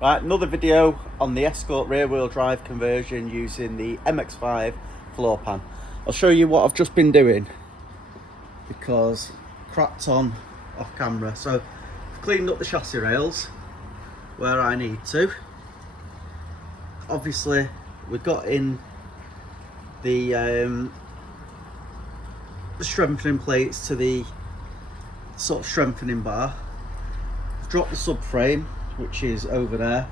Right, another video on the Escort rear wheel drive conversion using the MX-5 floor pan. I'll show you what I've just been doing because cracked on off camera. So I've cleaned up the chassis rails where I need to. Obviously we've got in the strengthening plates to the sort of strengthening bar. I've dropped the subframe, which is over there,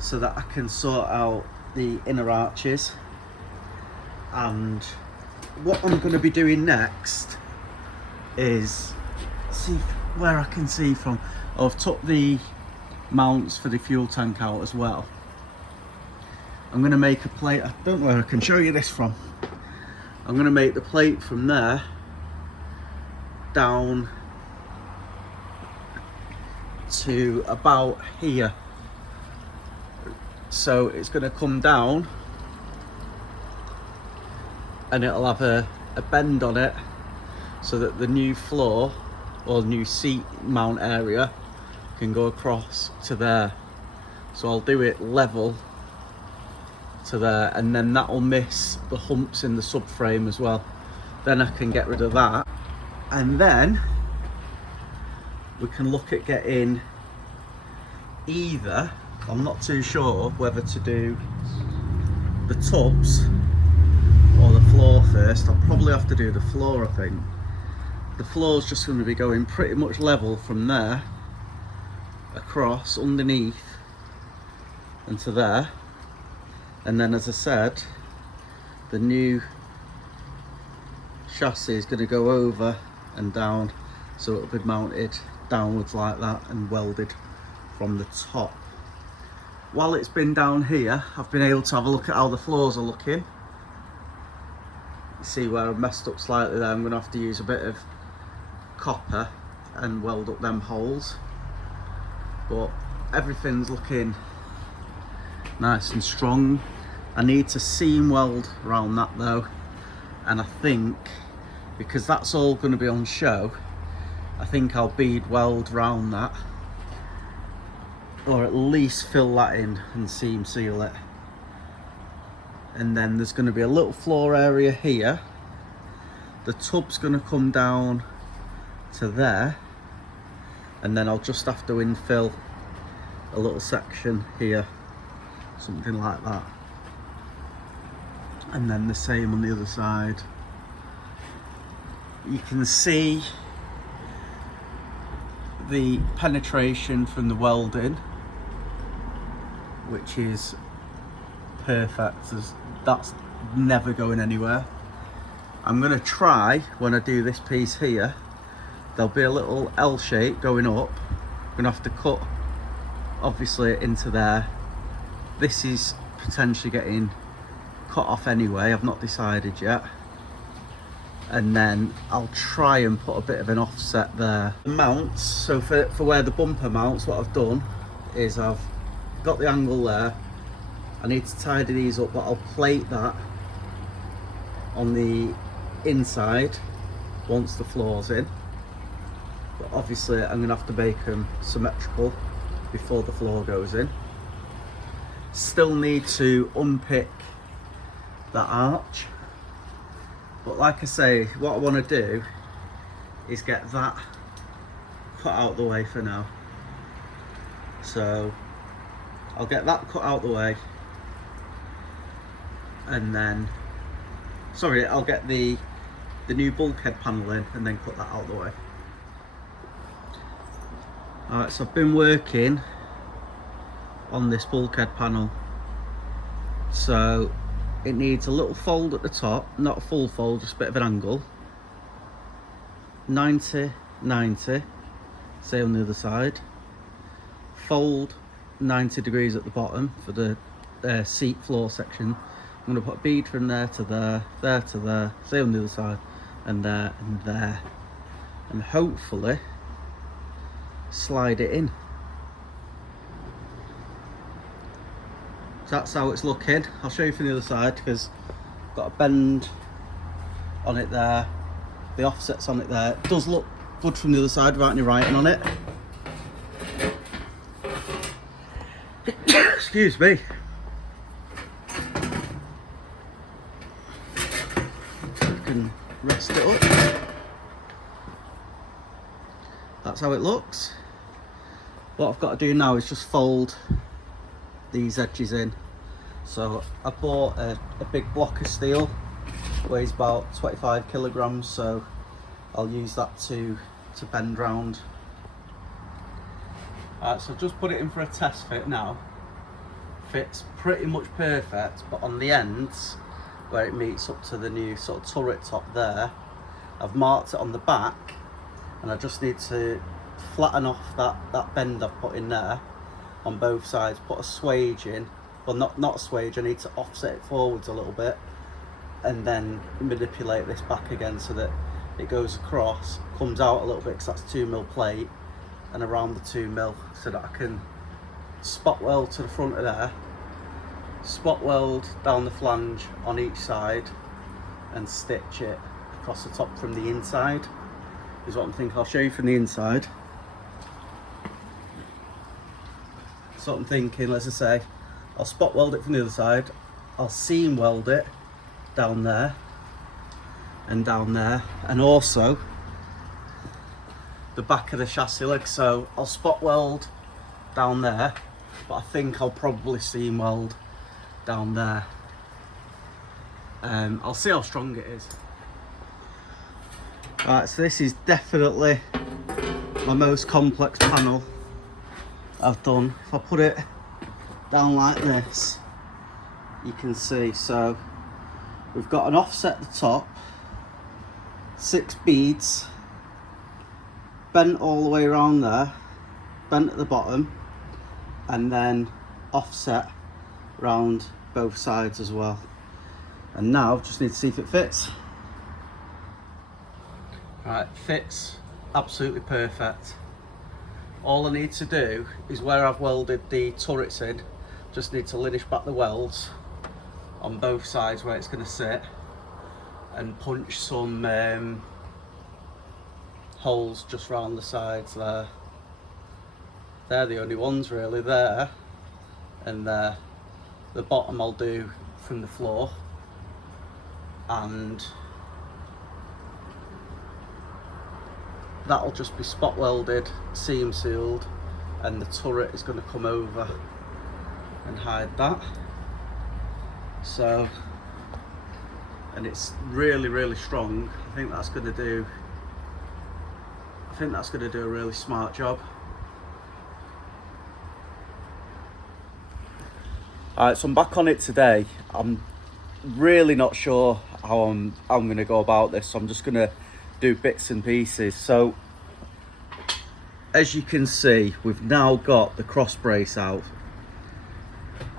so that I can sort out the inner arches. And what I'm going to be doing next is see where I can see from. I've took the mounts for the fuel tank out as well. I'm going to make a plate. I don't know where I can show you this from. I'm going to make the plate from there down to about here. So it's going to come down and it'll have a bend on it so that the new floor or new seat mount area can go across to there. So I'll do it level to there, and then that'll miss the humps in the subframe as well. Then I can get rid of that, and then we can look at getting either, I'm not too sure whether to do the tubs or the floor first. I'll probably have to do the floor, I think. The floor's just going to be going pretty much level from there across underneath and to there, and then, as I said, the new chassis is going to go over and down, so it'll be mounted downwards like that and welded from the top. While it's been down here, I've been able to have a look at how the floors are looking. You see where I've messed up slightly there. I'm going to have to use a bit of copper and weld up them holes, but everything's looking nice and strong. I need to seam weld around that though, and I think because that's all going to be on show, I think I'll bead weld round that, or at least fill that in and seam seal it. And then there's going to be a little floor area here. The tub's going to come down to there, and then I'll just have to infill a little section here, something like that. And then the same on the other side. You can see the penetration from the welding, which is perfect. That's never going anywhere. I'm going to try, when I do this piece here, there'll be a little L shape going up. I'm going to have to cut obviously into there. This is potentially getting cut off anyway, I've not decided yet. And then I'll try and put a bit of an offset there. The mounts, so for where the bumper mounts, what I've done is I've got the angle there. I need to tidy these up, but I'll plate that on the inside once the floor's in. But obviously I'm going to have to make them symmetrical before the floor goes in. Still need to unpick the arch. But like I say, what I want to do is get that cut out the way for now. So I'll get that cut out the way, and then, sorry, I'll get the new bulkhead panel in and then cut that out the way. Alright, so I've been working on this bulkhead panel. So it needs a little fold at the top, not a full fold, just a bit of an angle. 90, 90, say on the other side. Fold 90 degrees at the bottom for the seat floor section. I'm going to put a bead from there to there, there to there, say on the other side, and there and there. And hopefully slide it in. So that's how it's looking. I'll show you from the other side because I've got a bend on it there, the offsets on it there. It does look good from the other side without any writing on it. Excuse me. You can rest it up. That's how it looks. What I've got to do now is just fold these edges in. So I bought a big block of steel, weighs about 25 kilograms, so I'll use that to bend round. So just put it in for a test fit now. Fits pretty much perfect, but on the ends where it meets up to the new sort of turret top there, I've marked it on the back, and I just need to flatten off that bend I've put in there on both sides, put a swage in, well not a swage, I need to offset it forwards a little bit, and then manipulate this back again so that it goes across, comes out a little bit because that's 2mm plate, and around the 2mm, so that I can spot weld to the front of there, spot weld down the flange on each side, and stitch it across the top from the inside is what I'm thinking. I'll show you from the inside. So I'm thinking, as I say, I'll spot weld it from the other side, I'll seam weld it down there and down there, and also the back of the chassis leg. So I'll spot weld down there, but I think I'll probably seam weld down there. I'll see how strong it is. Right, so this is definitely my most complex panel I've done. If I put it down like this, you can see, so we've got an offset at the top, 6 beads, bent all the way around there, bent at the bottom, and then offset round both sides as well. And now just need to see if it fits. Right, fits absolutely perfect. All I need to do is where I've welded the turrets in, just need to linish back the welds on both sides where it's going to sit, and punch some holes just round the sides there. They're the only ones really, there and there. The bottom I'll do from the floor, and that'll just be spot welded, seam sealed, and the turret is going to come over and hide that. So, and it's really strong. I think that's going to do a really smart job. Alright, so I'm back on it today. I'm really not sure how I'm going to go about this, so I'm just going to do bits and pieces. So as you can see, we've now got the cross brace out.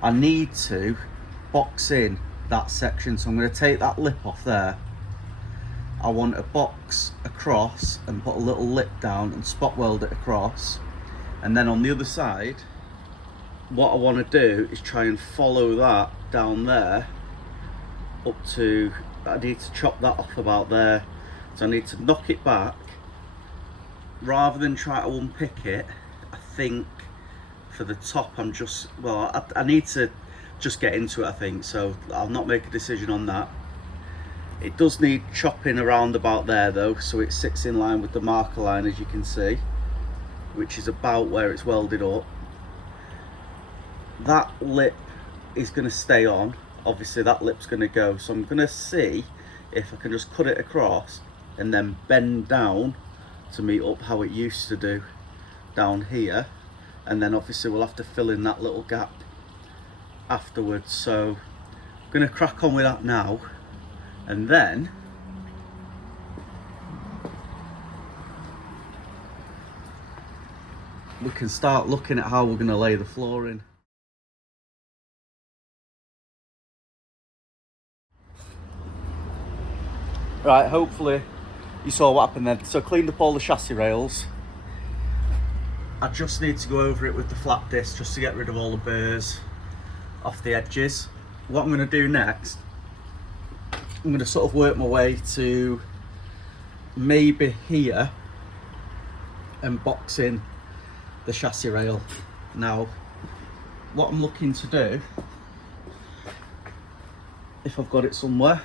I need to box in that section, so I'm going to take that lip off there. I want to box across and put a little lip down and spot weld it across, and then on the other side what I want to do is try and follow that down there up to, I need to chop that off about there, so I need to knock it back rather than try to unpick it. I think for the top I'm just, well, I need to just get into it, I think, so I'll not make a decision on that. It does need chopping around about there though, so it sits in line with the marker line, as you can see, which is about where it's welded up. That lip is going to stay on, obviously that lip's going to go, so I'm going to see if I can just cut it across and then bend down to meet up how it used to do down here, and then obviously we'll have to fill in that little gap afterwards. So I'm going to crack on with that now, and then we can start looking at how we're going to lay the floor in. Right, hopefully you saw what happened then. So I cleaned up all the chassis rails. I just need to go over it with the flat disc just to get rid of all the burrs off the edges. What I'm going to do next, I'm going to sort of work my way to maybe here and box in the chassis rail. Now, what I'm looking to do, if I've got it somewhere,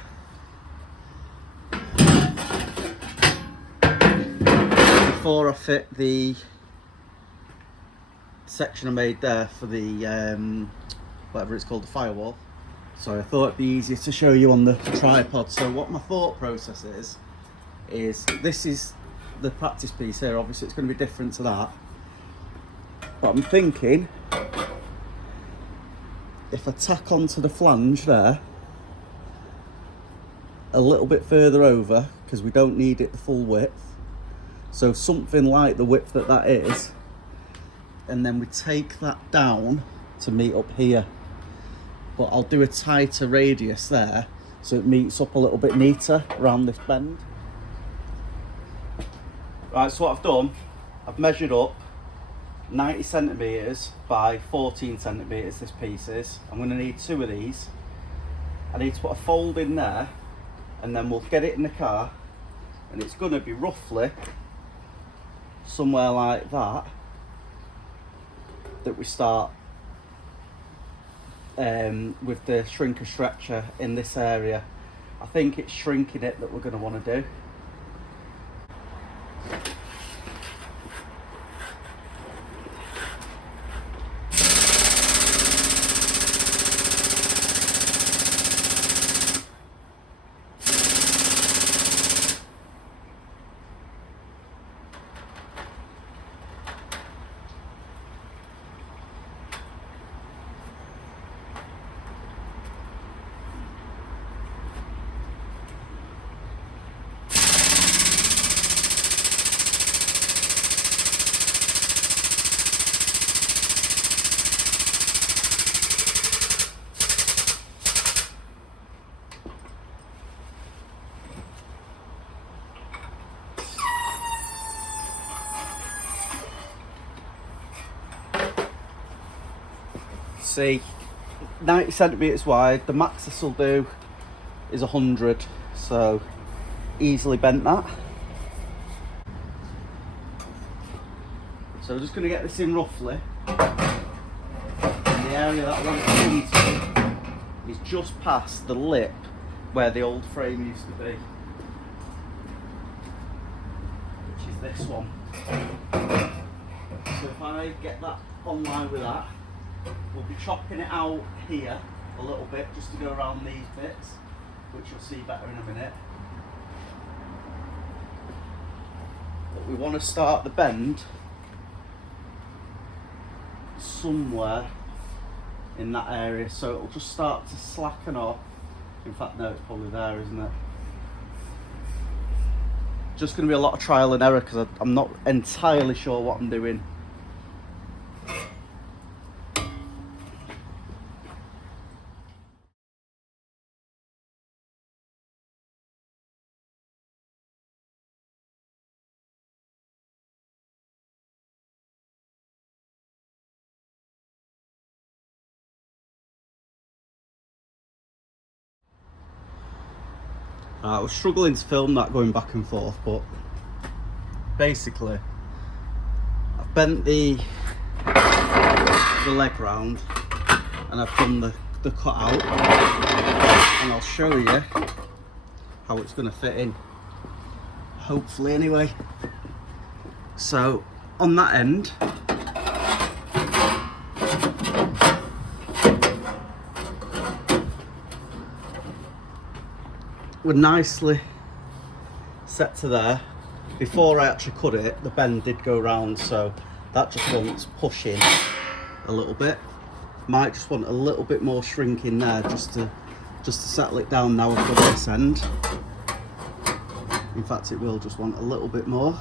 before I fit the section I made there for the whatever it's called, the firewall. So I thought it'd be easier to show you on the tripod. So what my thought process is this is the practice piece here. Obviously it's going to be different to that, but I'm thinking if I tack onto the flange there a little bit further over, because we don't need it the full width, so something like the width that is, and then we take that down to meet up here, but I'll do a tighter radius there so it meets up a little bit neater around this bend. Right, so what I've done, I've measured up 90 centimetres by 14 centimetres this piece is. I'm going to need 2 of these. I need to put a fold in there, and then we'll get it in the car, and it's going to be roughly somewhere like that we start with the shrinker stretcher in this area. I think it's shrinking it that we're going to want to do. See, 90 centimetres wide, the max this will do is 100, so easily bent that. So we're just going to get this in roughly, and the area that I want it to come to is just past the lip where the old frame used to be, which is this one. So if I get that on line with that, we'll be chopping it out here a little bit just to go around these bits, which you'll see better in a minute. But we want to start the bend somewhere in that area, so it'll just start to slacken off. In fact, no, it's probably there, isn't it? Just going to be a lot of trial and error because I'm not entirely sure what I'm doing. I was struggling to film that going back and forth, but basically I've bent the leg round and I've done the cut out, and I'll show you how it's going to fit in, hopefully anyway. So on that end, we're nicely set to there. Before I actually cut it, the bend did go round, so that just wants pushing a little bit. Might just want a little bit more shrinking there just to settle it down now I've got this end. In fact, it will just want a little bit more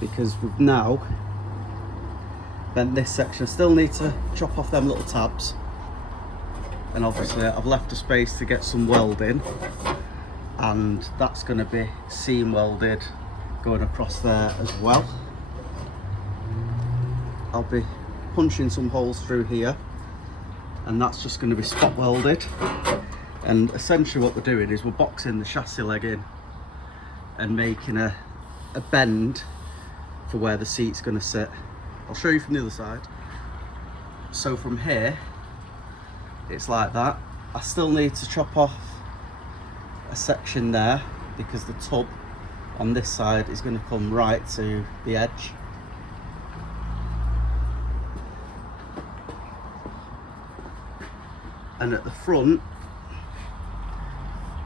because we've now bent this section. I still need to chop off them little tabs, and obviously I've left a space to get some welding, and that's going to be seam welded going across there as well. I'll be punching some holes through here, and that's just going to be spot welded. And essentially what we're doing is we're boxing the chassis leg in and making a bend for where the seat's going to sit. I'll show you from the other side. So from here, it's like that. I still need to chop off a section there because the tub on this side is going to come right to the edge. And at the front,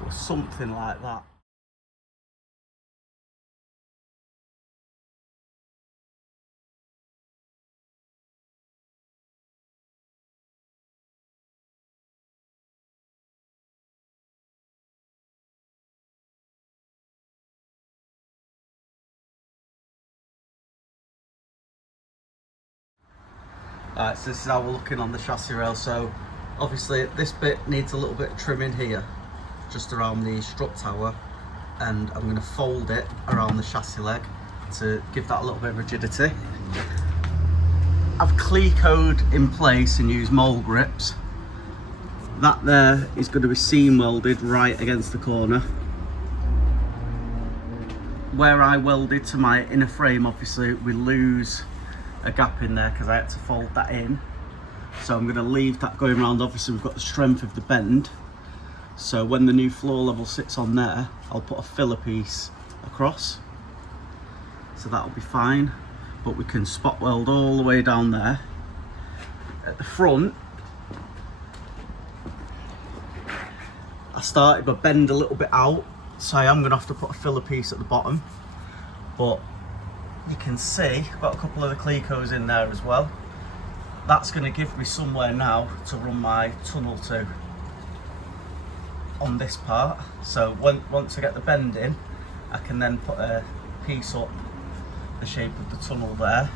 or something like that. Alright, so this is how we're looking on the chassis rail. So obviously this bit needs a little bit of trimming here, just around the strut tower, and I'm going to fold it around the chassis leg to give that a little bit of rigidity. I've clecoed in place and used mole grips. That there is going to be seam welded right against the corner. Where I welded to my inner frame, obviously we lose a gap in there because I had to fold that in. So I'm going to leave that going around. Obviously we've got the strength of the bend. So when the new floor level sits on there, I'll put a filler piece across. So that'll be fine. But we can spot weld all the way down there. At the front, I started by bend a little bit out. So I am going to have to put a filler piece at the bottom. But you can see I've got a couple of the clecos in there as well. That's going to give me somewhere now to run my tunnel to on this part. So once I get the bend in, I can then put a piece up the shape of the tunnel there.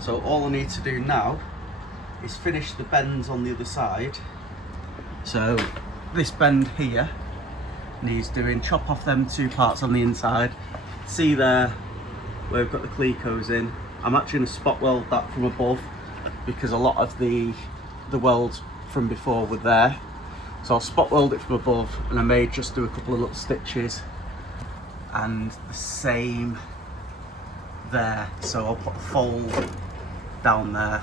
So all I need to do now is finish the bends on the other side. So this bend here needs doing, chop off them two parts on the inside. See there where we've got the clecos in. I'm actually going to spot weld that from above because a lot of the welds from before were there. So I'll spot weld it from above, and I may just do a couple of little stitches, and the same there. So I'll put a fold down there,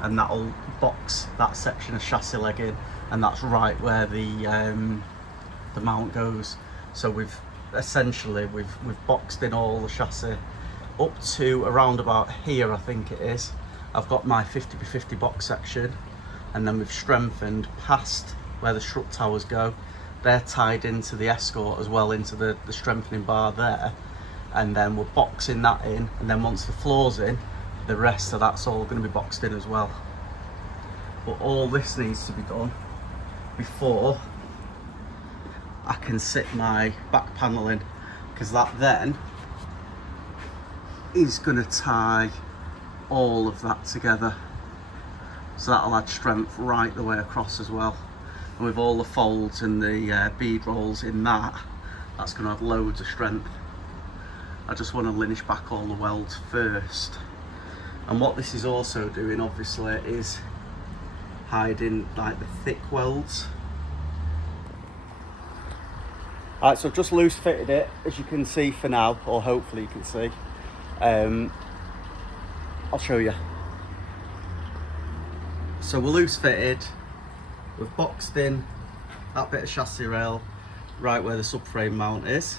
and that'll box that section of chassis leg in, and that's right where the mount goes. So we've essentially we've boxed in all the chassis up to around about here, I think it is. I've got my 50x50 box section, and then we've strengthened past where the strut towers go. They're tied into the escort as well, into the strengthening bar there, and then we're boxing that in, and then once the floor's in, the rest of that's all going to be boxed in as well. But all this needs to be done before I can sit my back panel in, because that then is going to tie all of that together. So that'll add strength right the way across as well. And with all the folds and the bead rolls in that, that's going to add loads of strength. I just want to linish back all the welds first. And what this is also doing, obviously, is hiding like the thick welds. Alright, so I've just loose fitted it, as you can see for now, or hopefully you can see. I'll show you. So we're loose fitted, we've boxed in that bit of chassis rail right where the subframe mount is.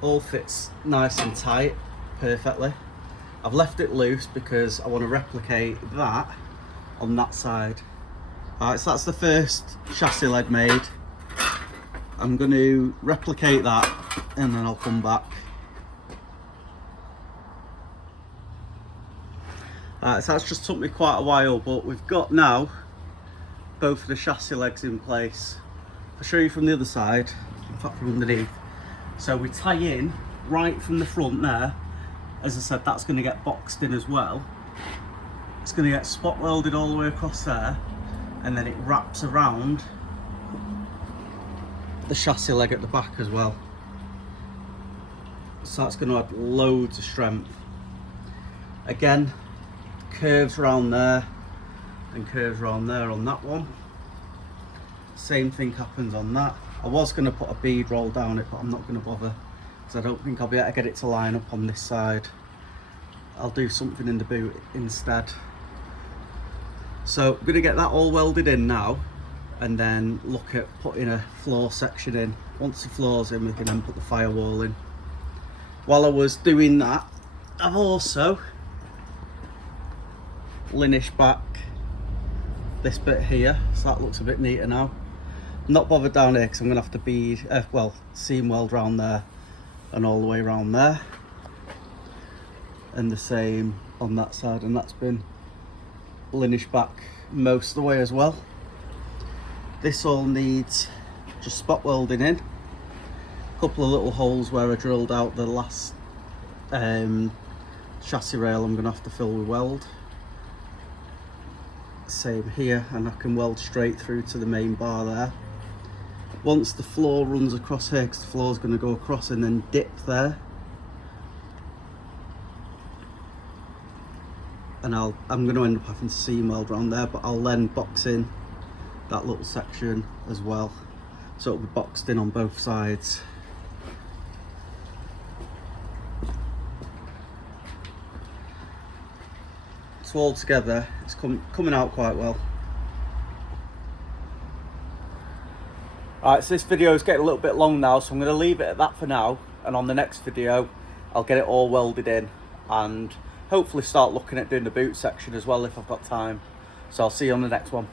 All fits nice and tight, perfectly. I've left it loose because I want to replicate that on that side. Alright, so that's the first chassis leg made. I'm going to replicate that and then I'll come back. So that's just took me quite a while, but we've got now both of the chassis legs in place. I'll show you from the other side, in fact from underneath. So we tie in right from the front there. As I said, that's going to get boxed in as well. It's going to get spot welded all the way across there, and then it wraps around the chassis leg at the back as well. So that's going to add loads of strength. Again, curves around there and curves around there on that one. Same thing happens on that. I was going to put a bead roll down it, but I'm not going to bother because I don't think I'll be able to get it to line up on this side. I'll do something in the boot instead. So I'm going to get that all welded in now, and then look at putting a floor section in. Once the floor's in, we can then put the firewall in. While I was doing that, I've also linished back this bit here, so that looks a bit neater now. I'm not bothered down here because I'm going to have to bead, seam weld round there and all the way around there, and the same on that side, and that's been linished back most of the way as well. This all needs just spot welding in. A couple of little holes where I drilled out the last chassis rail I'm going to have to fill with weld. Same here, and I can weld straight through to the main bar there. Once the floor runs across here, because the floor is going to go across and then dip there, and I'm going to end up having to seam weld around there, but I'll then box in that little section as well, so it'll be boxed in on both sides. So all together, it's coming out quite well. Alright, so this video is getting a little bit long now, so I'm going to leave it at that for now, and on the next video I'll get it all welded in and hopefully start looking at doing the boot section as well if I've got time. So I'll see you on the next one.